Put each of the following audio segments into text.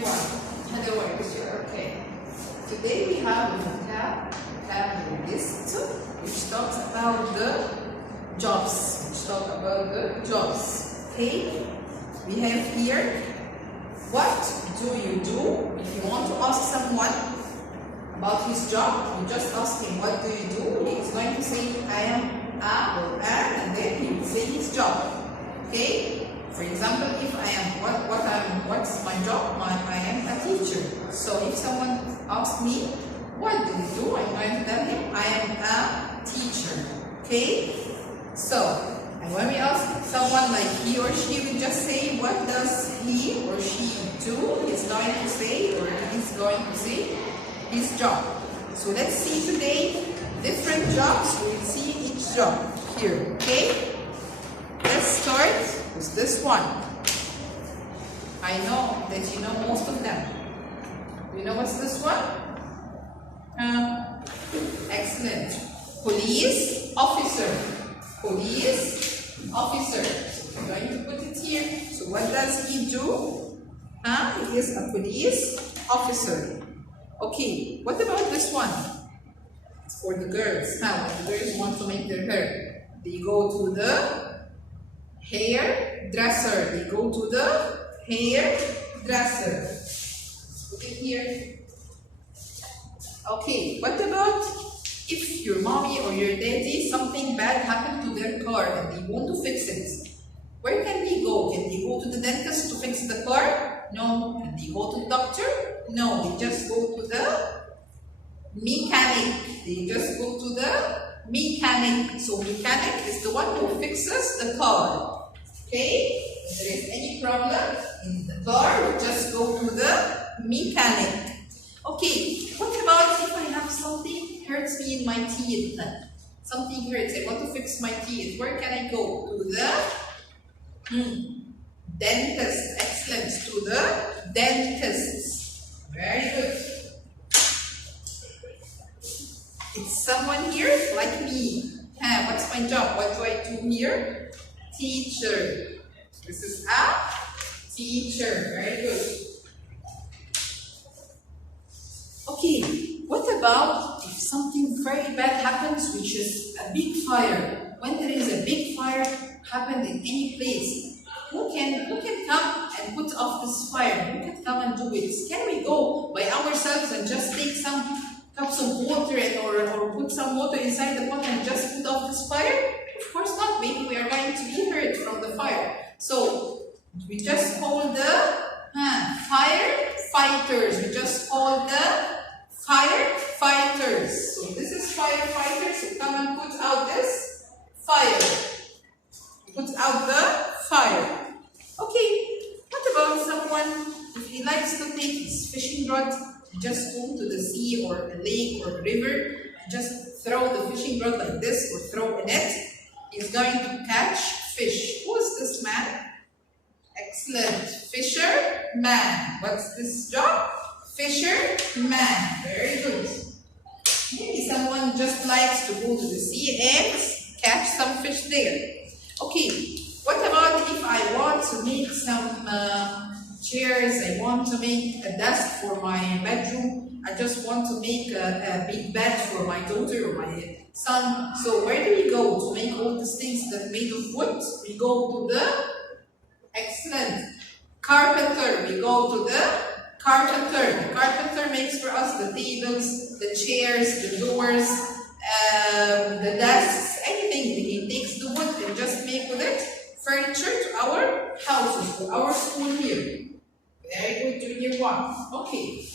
everyone. Hello, okay. Today we have a vocabulary list which talks about the jobs. Okay? We have here, what do you do if you want to ask someone about his job? You just ask him, what do you do? He is going to say, I am a or an, and then he will say his job. Okay? For example, if I am, what's my job? I am a teacher. So if someone asks me, what do you do? I'm going to tell him, I am a teacher. Okay? So, and when we ask someone like he or she will just say, what does he or she do? He's going to say, or he's going to say, his job. So let's see today different jobs. We'll see each job here. Okay? Let's start with this one. I know that you know most of them. You know what's this one? Excellent. Police officer. Police officer. So I'm going to put it here. So what does he do? He is a police officer. Okay, what about this one? It's for the girls. Now, when the girls want to make their hair, they go to the hairdresser. They go to the hairdresser. Let's put it here. Okay, what about if your mommy or your daddy, something bad happened to their car and they want to fix it? Where can they go? Can they go to the dentist to fix the car? No. Can they go to the doctor? No. They just go to the mechanic. They just go to the mechanic. So mechanic is the one who fixes the car. Okay? If there is any problem in the car, we just go to the mechanic. Okay, what about if I have something hurts me in my teeth? Something hurts, I want to fix my teeth. Where can I go? To the dentist. Excellent. To the dentist. Very good. It's someone here like me. What's my job? What do I do here? Teacher. This is a teacher. Very good. Okay, what about if something very bad happens, which is a big fire? When there is a big fire happened in any place, who can come and put off this fire? Who can come and do it? Can we go by ourselves and just take some cups of water or put some water inside the pot and just put off this fire? Of course not. Maybe we are going to be hurt from the fire. So we just call the firefighters. We just call the firefighters. So this is firefighters. So come and put out this fire. Put out the fire. Okay. What about someone if he likes to take his fishing rod and just go to the sea or a lake or a river and just throw the fishing rod like this or throw a net? He's going to catch fish. Who is this man? Excellent. Fisherman. What's this job? Fisherman. Very good. Maybe someone just likes to go to the sea and catch some fish there. Okay. What about if I want to make some chairs? I want to make a desk for my bedroom. I just want to make a big bed for my daughter or my son. So where do we go to make all these things that are made of wood? We go to the excellent carpenter. We go to the carpenter. The carpenter makes for us the tables, the chairs, the doors, the desks, anything. He takes the wood and just make with it furniture to our houses, to our school here. Very good, Junior 1. Okay.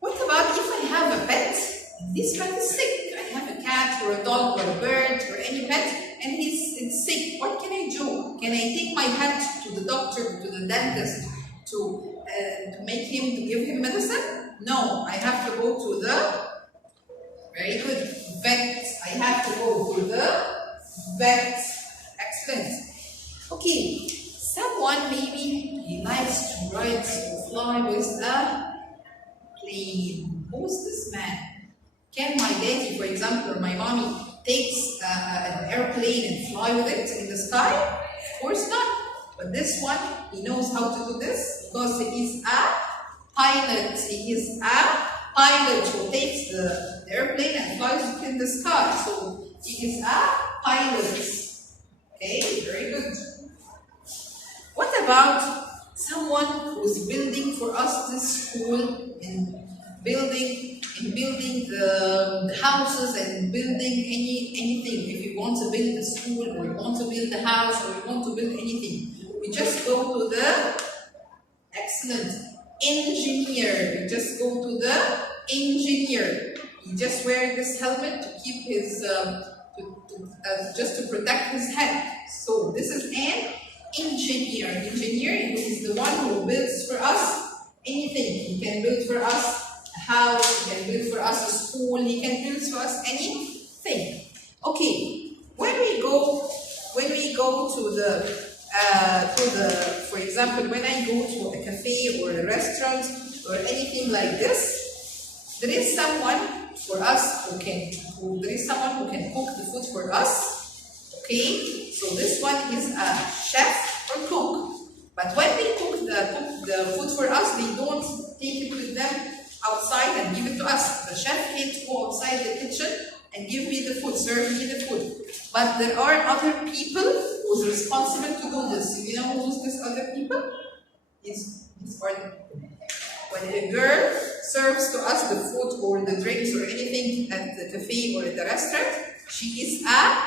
What about if I have a pet and this pet is sick? I have a cat or a dog or a bird or any pet and it's sick. What can I do? Can I take my pet to the doctor, to the dentist, to give him medicine? No, I have to go to the very good vet. I have to go to the vet. Excellent. Okay, someone maybe he likes to ride or fly with a plane. Who's this man? Can my daddy, for example, or my mommy takes an airplane and fly with it in the sky? Of course not. But this one, he knows how to do this because he is a pilot. He is a pilot who takes the airplane and flies it in the sky. So he is a pilot. Okay, very good. What about someone who's building for us this school, in building the houses and building anything? If you want to build the school, or you want to build the house, or you want to build anything, we just go to the excellent engineer. We just go to the engineer. He just wears this helmet to keep his just to protect his head. So this is an engineer. Engineer is the one who builds for us anything. He can build for us a house, he can build for us a school, he can build for us anything. Okay, when we go to the for example, when I go to a cafe or a restaurant or anything like this, there is someone for us who can cook the food for us. Okay, so this one is a chef or cook. But when they cook the food for us, they don't take it with them outside and give it to us. The chef can't go outside the kitchen and give me the food, serve me the food. But there are other people who's responsible to do this. You know who's these other people? It's when a girl serves to us the food or the drinks or anything at the cafe or at the restaurant, she is a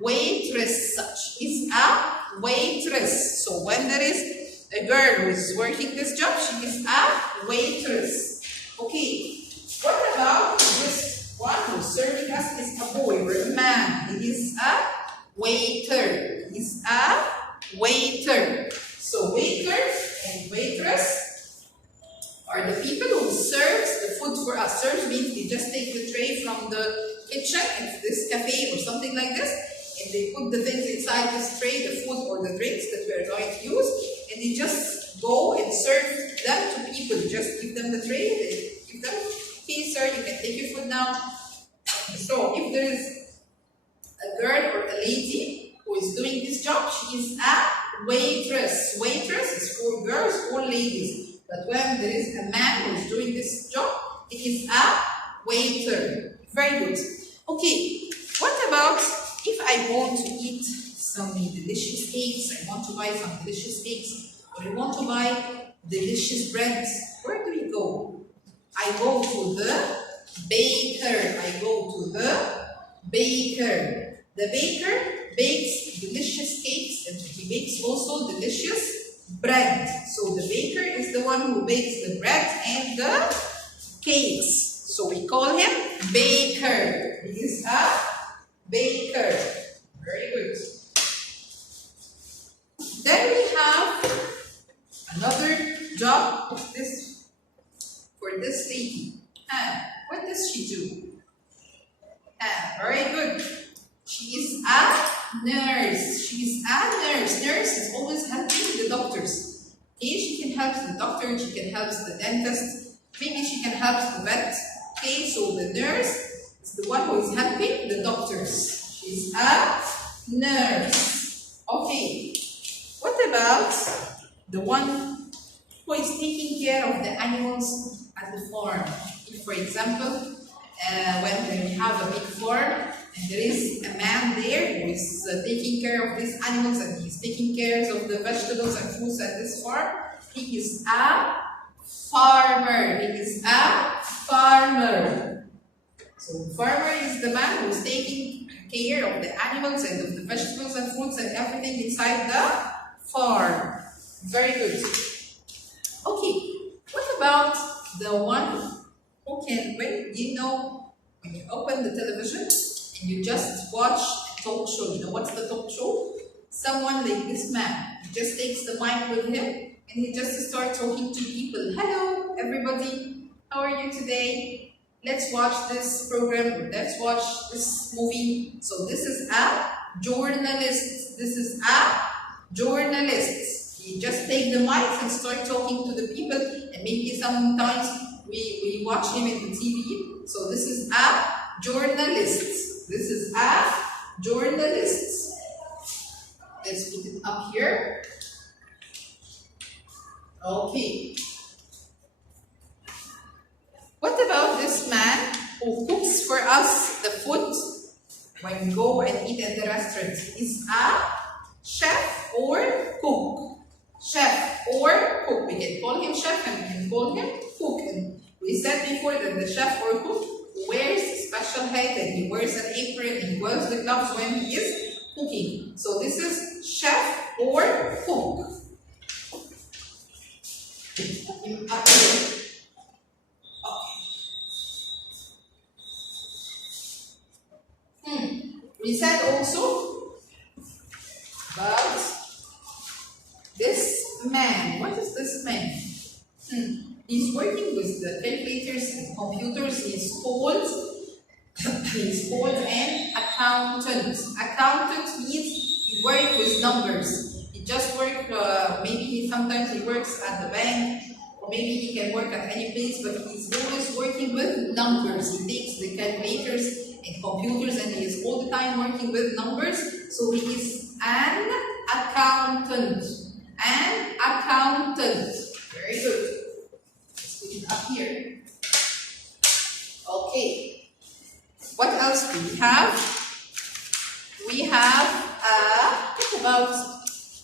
waitress. She is a waitress. So when there is a girl who is working this job, she is a waitress. Okay, what about this one who's serving us is a boy or a man? He is a waiter. He is a waiter. So waiter and waitress are the people who serves the food for us. Serves means they just take the tray from the kitchen in this cafe or something like this, and they put the things inside this tray, the food or the drinks that we are going to use, and they just go and serve them to people. Just give them the tray, they give them, okay sir, you can take your food now. So if there is a girl or a lady who is doing this job, she is a waitress. Waitress is for girls or ladies. But when there is a man who is doing this job, it is a waiter. Very good. Okay, what about if I want to eat some delicious cakes, I want to buy some delicious cakes, or I want to buy delicious breads, where do we go? I go to the baker. I go to the baker. The baker bakes delicious cakes, and he bakes also delicious bread. So the baker is the one who bakes the bread and the cakes. So we call him baker. He is a baker. Very good. Then we have another job of this for this lady. What does she do? Very good. She is a nurse. She is a nurse. Nurse is always helping the doctors. Okay, she can help the doctor, she can help the dentist, maybe she can help the vet. Okay, so the nurse is the one who is helping the doctors. She is a nurse. Okay, what about the one who is taking care of the animals at the farm? If, for example, when we have a big farm and there is a man there who is taking care of these animals and he's taking care of the vegetables and fruits at this farm, he is a farmer. He is a farmer. So farmer is the man who is taking care of the animals and of the vegetables and fruits and everything inside the farm. Very good. Okay, what about the one who can, when you open the television and you just watch a talk show, you know what's the talk show? Someone like this man, he just takes the mic with him and he just starts talking to people. Hello, everybody. How are you today? Let's watch this program. Let's watch this movie. So this is a journalist. This is a journalist. He just take the mic and start talking to the people, and maybe sometimes we watch him in the TV. So this is a journalist. This is a journalist. Let's put it up here. Okay. What about this man who cooks for us the food when we go and eat at the restaurant? Is a chef or cook? Chef or cook. We can call him chef and we can call him cook. And we said before that the chef or cook wears a special hat and he wears an apron and he wears the gloves when he is cooking. So this is chef or cook. Up here. We said also about this man. What is this man? He's working with the calculators and computers. He's called an accountant. Accountant means he works with numbers. He just works, sometimes he works at the bank, or maybe he can work at any place, but he's always working with numbers. He takes the calculators and computers and he is all the time working with numbers. So he is an accountant. An accountant. Very good. Let's put it up here. Okay. What else do we have? We have what about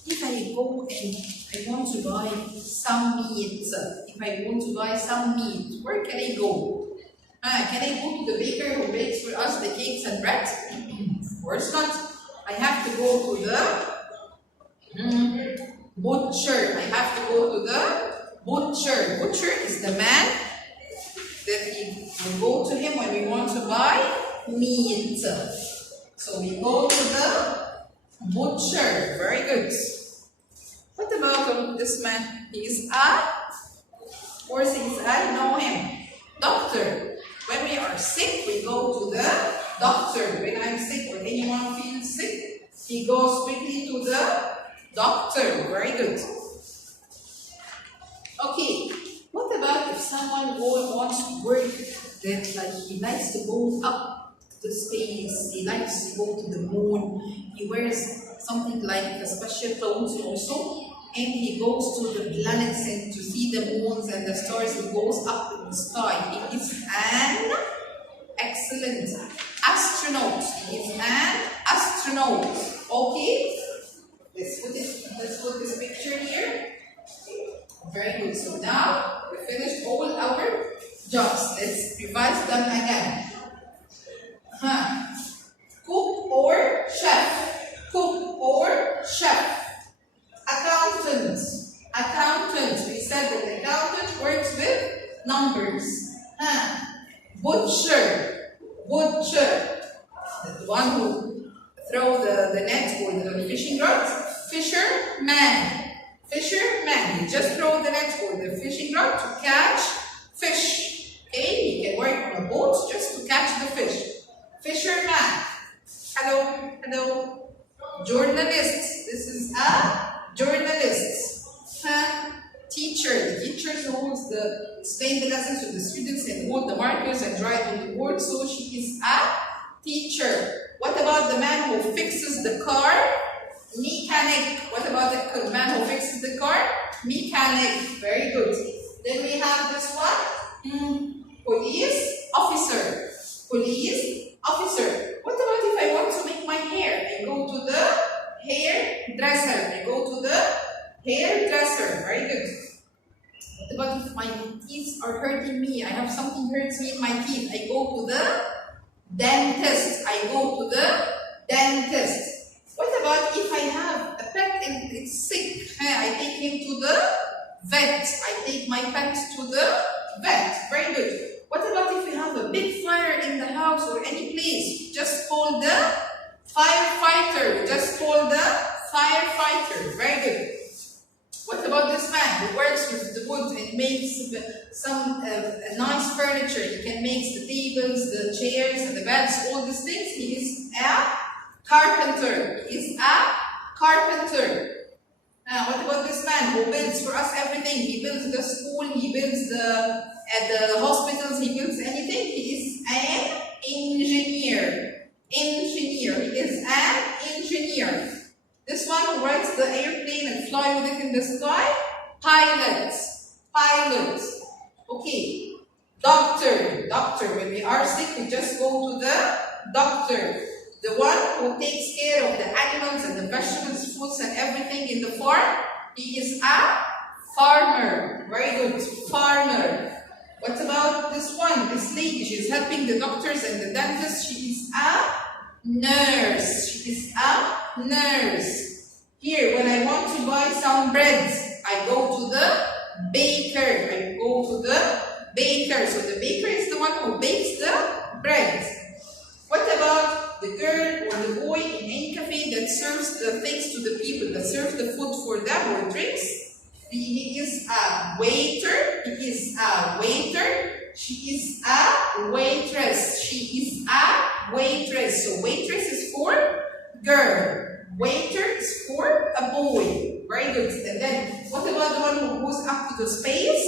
if I go and I want to buy some meat. If I want to buy some meat, where can I go? Can I go to the baker who bakes for us the cakes and bread? Of course not. I have to go to the butcher. I have to go to the butcher. Butcher is the man that we go to him when we want to buy meat. So we go to the butcher. Very good. What about this man? Of course I know him. Doctor. When we are sick, we go to the doctor. When I'm sick or anyone feels sick, he goes quickly to the doctor. Very good. Okay. What about if someone wants to work that he likes to go up the space, he likes to go to the moon, he wears something like a special clothes also, and he goes to the planets and to see the moons and the stars. He goes up in the sky. He is an excellent astronaut. He is an astronaut. Okay? Let's put this picture here. Very good. So now we finished all our jobs. Let's revise them again. Cook or chef? Cook or chef? Accountant. Accountant. We said that the accountant works with numbers. Butcher. Butcher. The one who throw the net or the fishing rod. Fisherman. Fisherman. You just throw the net or the fishing rod to catch fish. Okay? You can work on a boat just to catch the fish. Fisherman. Hello. Hello. Journalist. This is a journalist. Teacher. The teacher who explain the lessons to the students and hold the markers and write on the board. So she is a teacher. What about the man who fixes the car? Mechanic. What about the man who fixes the car? Mechanic. Very good. Then we have this one. Police officer. Police officer. What about if I want to make my hair? I go to the hairdresser. I go to the hairdresser. Very good. What about if my teeth are hurting me? I have something hurts me in my teeth. I go to the dentist. I go to the dentist. What about if I have a pet and it's sick? I take him to the vet. I take my pet to the vet. Very good. What about if we have a big fire in the house or any place? Just call the firefighter. Just call the firefighter. Very good. What about this man who works with the wood and makes some nice furniture? He can make the tables, the chairs, and the beds, all these things. He is a carpenter. He is a carpenter. What about this man who builds for us everything? He builds the school, he builds at the hospitals, he builds anything. He is an engineer. Engineer. He is an engineer. This one who rides the airplane and fly with it in the sky, Pilot, pilot. Okay, doctor, doctor. When we are sick, we just go to the doctor. The one who takes care of the animals and the vegetables, fruits and everything in the farm. He is a farmer. Very good, farmer. What about this one? This lady, she's helping the doctors and the dentists. She is a nurse. She is a nurse. Here, when I want to buy some bread, I go to the baker. I go to the baker. So the baker is the one who bakes the bread. What about the girl or the boy in any cafe that serves the things to the people, that serves the food for them or drinks? He is a waiter. He is a waiter. She is a waitress. She is a waitress. So waitress is for girl. Waiter is for a boy. Very good. And then what about the one who goes up to the space?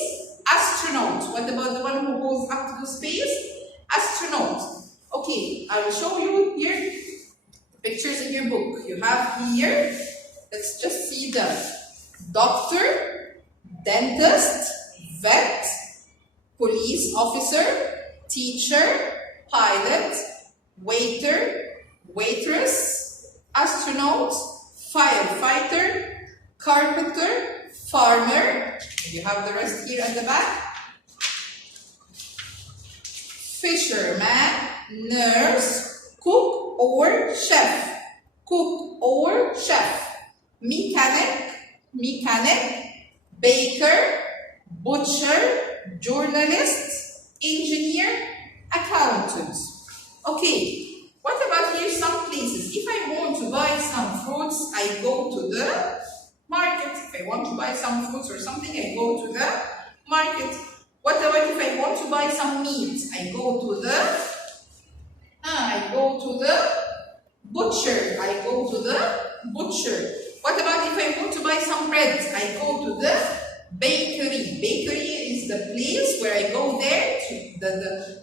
Astronaut. What about the one who goes up to the space? Astronaut. Okay, I will show you here pictures in your book. You have here, let's just see the doctor, dentist, vet, police officer, teacher, pilot, waiter, waitress, astronaut, firefighter, carpenter, farmer. You have the rest here at the back. Fisherman, nurse, cook or chef. Cook or chef. Mechanic, baker, butcher, journalist, engineer, accountant. Okay, what about here some places? If I want to buy some fruits, I go to the market. If I want to buy some fruits or something, I go to the market. What about if I want to buy some meat? I go to the butcher. I go to the butcher. What about if I want to buy some bread? I go to the bakery. Bakery is the place where I go there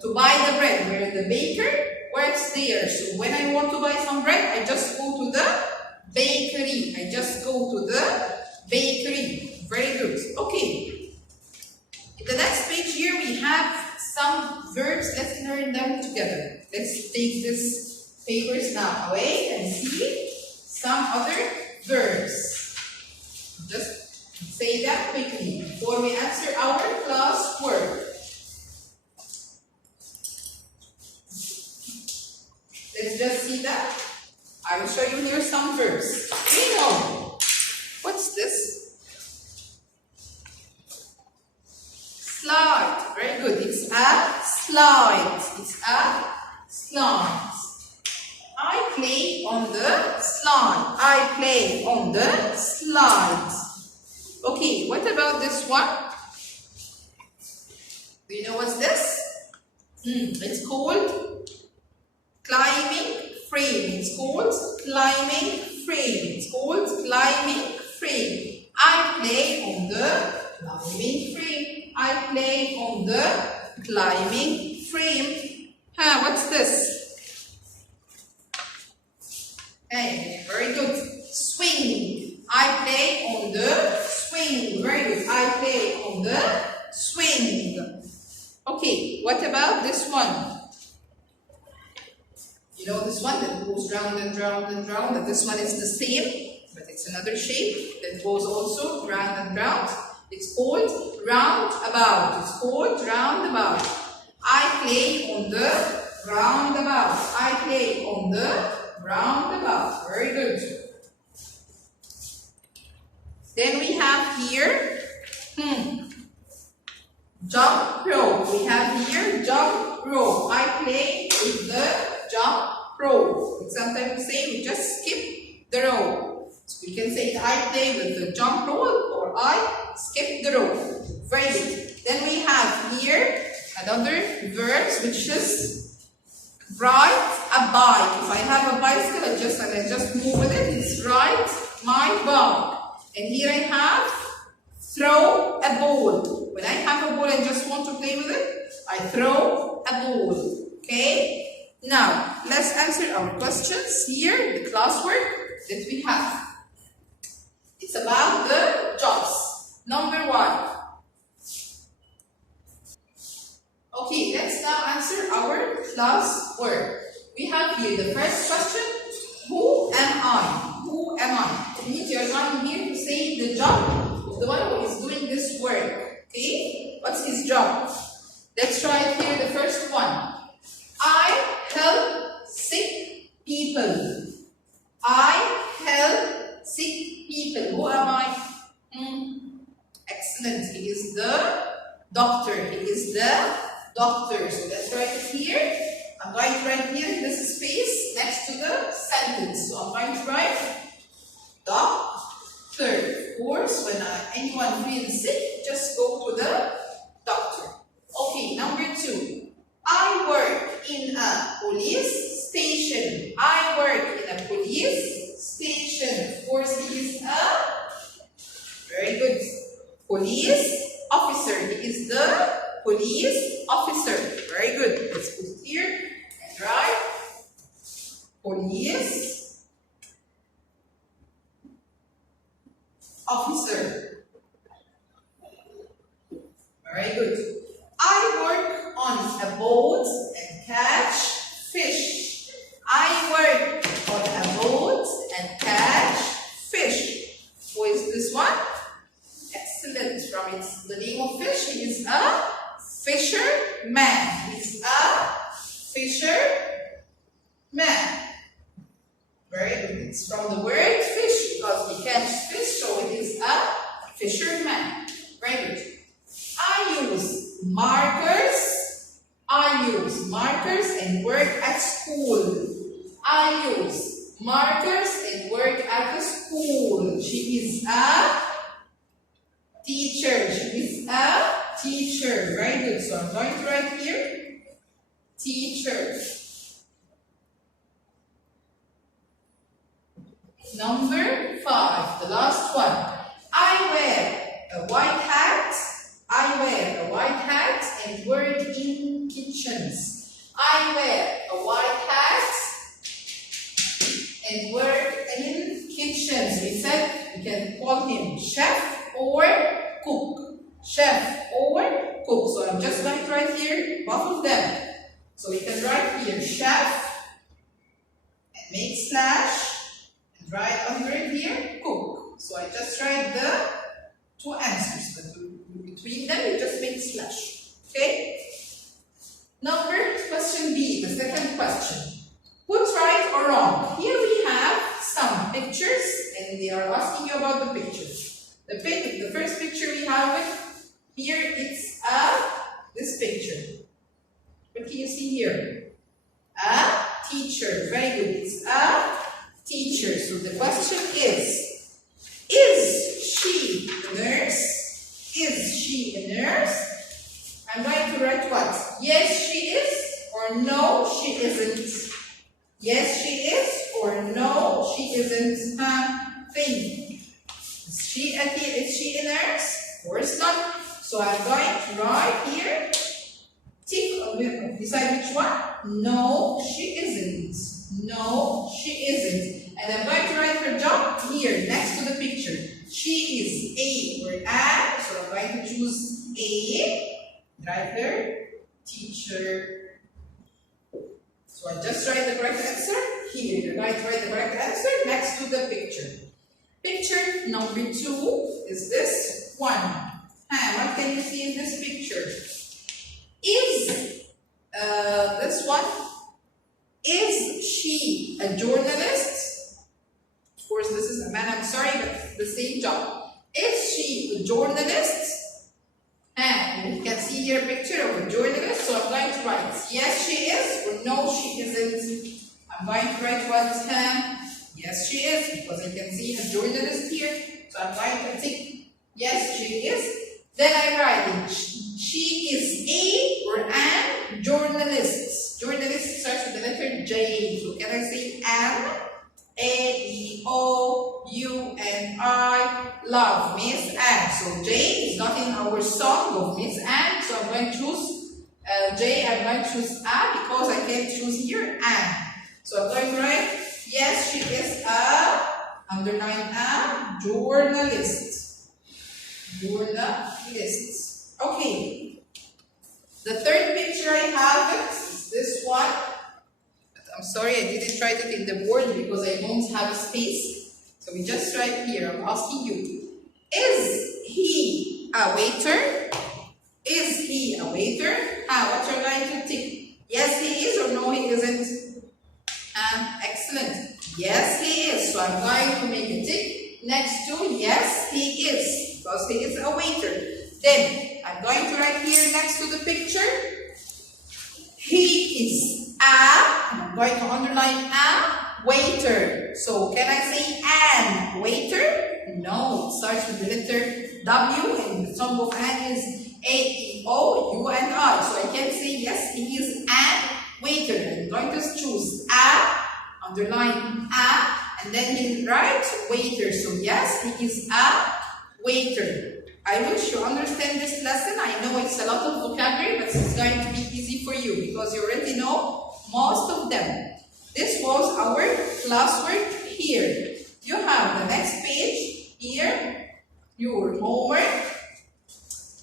to buy the bread, where the baker works there. So when I want to buy some bread, I just go to the bakery. I just go to the bakery. Very good. Okay. In the next page here, we have some verbs. Let's learn them together. Let's take this papers now away and see some other verbs. Just say that quickly before we answer our class work. Let's just see that. I will show you here some verbs. We know. What's this? Slide. Very good. It's a slide. It's a slide. I play on the slide. I play on the slide. Okay, what about this one? Do you know what's this? It's called climbing frame. It's called climbing frame. It's called climbing frame. I play on the climbing frame. I play on the climbing frame. What's this? Hey, very good. Swing. I play on the swing. Very good. I play on the swing. Okay, what about this one? You know this one that goes round and round and round, and this one is the same, but it's another shape that goes also round and round. It's called roundabout. It's called roundabout. I play on the roundabout. I play on the roundabout. Very good. Then we have here jump rope. We have here jump rope. I play with the jump rope. Sometimes we say we just skip the rope. So we can say I play with the jump rope or I skip the rope. Very good. Then we have here another verb which is ride a bike. If I have a bicycle, I just move with it. It's ride my bike. And here I have throw a ball. When I have a ball and just want to play with it, I throw a ball. Okay? Now, let's answer our questions here, the classwork that we have. It's about the jobs. Number Y. Okay, let's now answer our class work. We have here the first question. Who am I? Who am I? It means you are going here to say the job of the one who is doing this work. Okay? What's his job? Let's try it here, the first one. I help sick people. I help sick people. Who am I? Excellent. He is the doctor. He is the doctor. So let's write it here. I'm going to write here this space next to the sentence. So I'm going to write doctor. Of course, when anyone feels sick, just go to the doctor. Okay, number 2. I work in a police station. I work in a police station. Of course, he is a very good police officer. He is the police officer. Very good. Let's put it here and write police officer. Very good. I work on a boat and catch fish. I work on a boat and catch fish. Who is this one? Excellent. From the name of fish, he is a fisherman. He is a fisherman. Very good. It's from the word fish because he catches fish, so it is a fisherman. Very good. I use markers. I use markers and work at school. I use markers and work at the school. She is a teacher. She is a teacher. Very good. So I'm going to write here teacher. Number 5, the last one. I wear a white hat. I wear a white hat and work in kitchens. I wear a white hat and work in kitchens. We said we can call him chef or cook. Chef or cook. So I'm just going to write here both of them. So we can write here chef and make slash and write under it here cook. So I just write the 2 answers, but between them you just make slash. Okay? Question B, the second question. Put right or wrong. Here we have some pictures and they are asking you about the pictures. The first picture we have it here, it's this picture. What can you see here? A teacher. Very good. It's a teacher. So the question is she a nurse? Is she a nurse? I'm going to write what? Yes, she is, or no, she isn't. Yes, she is, or no, she isn't. Think. Is she a nurse? Of course not. So I'm going to write here. Tick, decide which one. No, she isn't. No, she isn't. And I'm going to write her job here next to the picture. She is a or an, so I'm going to choose a. Write her teacher. So I just write the correct answer here. You're going to write the correct answer next to the picture. Picture number 2 is this one. What can you see in this picture? Is this one? Is she a journalist? Of course, this is a man. I'm sorry, but it's the same job. Is she a journalist? And you can see here a picture of a journalist. So I'm going to write yes, she is, or no, she isn't. I'm going to write what? Yes, she is, because I can see a journalist here. So I'm going to tick yes, she is. Then I write she is a or an journalist. Journalist starts with the letter J. So can I say an? A-E-O-U-N-I, love, Miss Anne. So J is not in our song of Miss Anne. So I'm going to choose J. I'm going to choose A because I can choose here Anne. So I'm going to write yes, she is a, underline a, journalist. Your list. Okay. The third picture I have is this one. But I'm sorry I didn't write it in the board because I don't have a space. So we just write here. I'm asking you. Is he a waiter? Is he a waiter? What you're going to tick? Yes, he is, or no, he isn't? Excellent. Yes, he is. So I'm going to make a tick next to yes, he is, because he is a waiter. Then I'm going to write here next to the picture. He is I'm going to underline a waiter. So can I say an waiter? No, it starts with the letter W, and the song of an is A-E-O-U-N-I. So I can say yes, he is an waiter. I'm going to choose underline and then you write waiter. So yes, he is a waiter. I wish you understand this lesson. I know it's a lot of vocabulary, but it's going to be easy for you because you already know most of them. This was our classwork here. You have the next page here, your homework.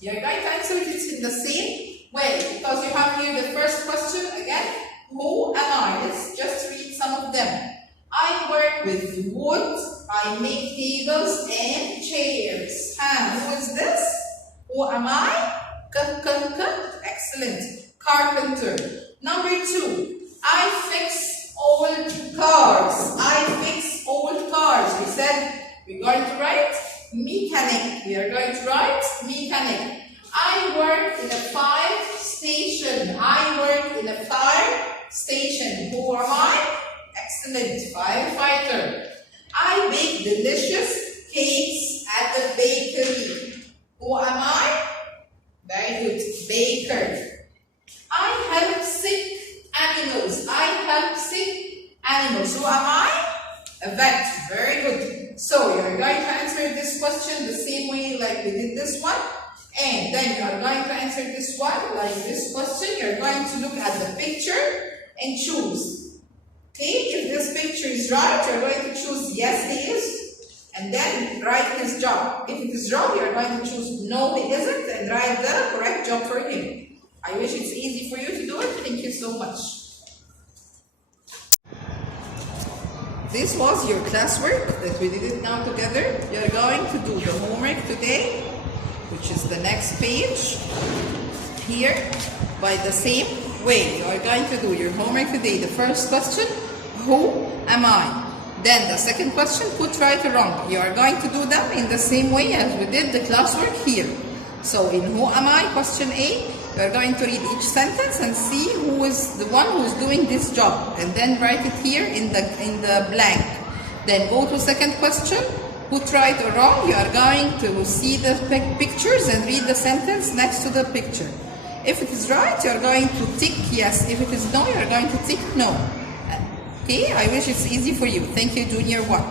You're going to answer it in the same way because you have here the first question again. Who am I? Let's just read some of them. I work with wood. I make tables and chairs. Who is this? Who am I? Excellent. Carpenter. Number 2. I fix old cars. I fix old cars. We said we're going to write mechanic. We are going to write mechanic. I work in a fire station. I work in a fire station. Who am I? Excellent. Firefighter. I bake delicious cakes at the bakery. Who am I? Very good. Baker. I help sick animals. I help sick animals. Who am I? A vet. Very good. So you're going to answer this question the same way like we did this one. And then you're going to answer this one like this question. You're going to look at the picture and choose. Okay, if this picture is right, you're going to choose yes, he is, and then write his job. If it is wrong, you're going to choose no, he isn't, and write the correct job for him. I wish it's easy for you to do it. Thank you so much. This was your classwork that we did it now together. You're going to do the homework today, which is the next page here, by the same way. You are going to do your homework today. The first question, who am I? Then the second question, put right or wrong. You are going to do them in the same way as we did the classwork here. So in who am I, question A, you are going to read each sentence and see who is the one who is doing this job, and then write it here in the blank. Then go to second question, put right or wrong. You are going to see the pictures and read the sentence next to the picture. If it is right, you are going to tick yes. If it is no, you are going to tick no. Okay, I wish it's easy for you. Thank you, Junior 1.